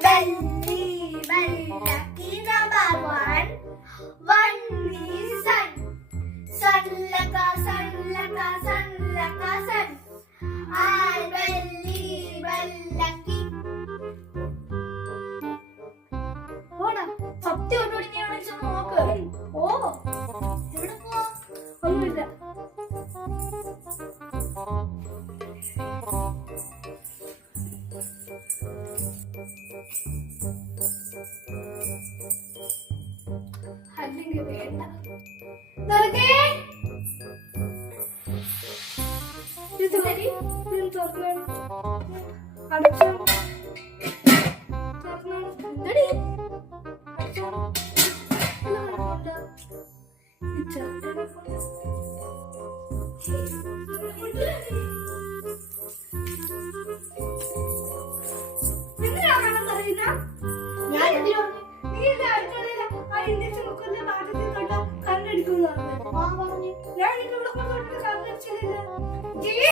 belly, lucky number one. One is sun. Sun laka sun. I belly, lucky. ഓടാ സത്യം ഒന്നുകൂടി നീ വിളിച്ചു നോക്ക്. ഓ എവിടെ പോവാ? ഒന്നുമില്ല. അല്ലെങ്കിൽ വേണ്ട. ഇത് മതി. ഇത് തുറക്കണം. അടച്ചു. തുറന്നു. ഞാൻ എന്തിനാ നീ അടുക്കളയില ആ ഇൻഡക്ഷൻ കുക്കറിലെ പാത്രത്തിൽ തൊട്ട കണ്ടടിക്കുന്നു ഞാൻ ഇവിടെ കണ്ടടിച്ചില്ല.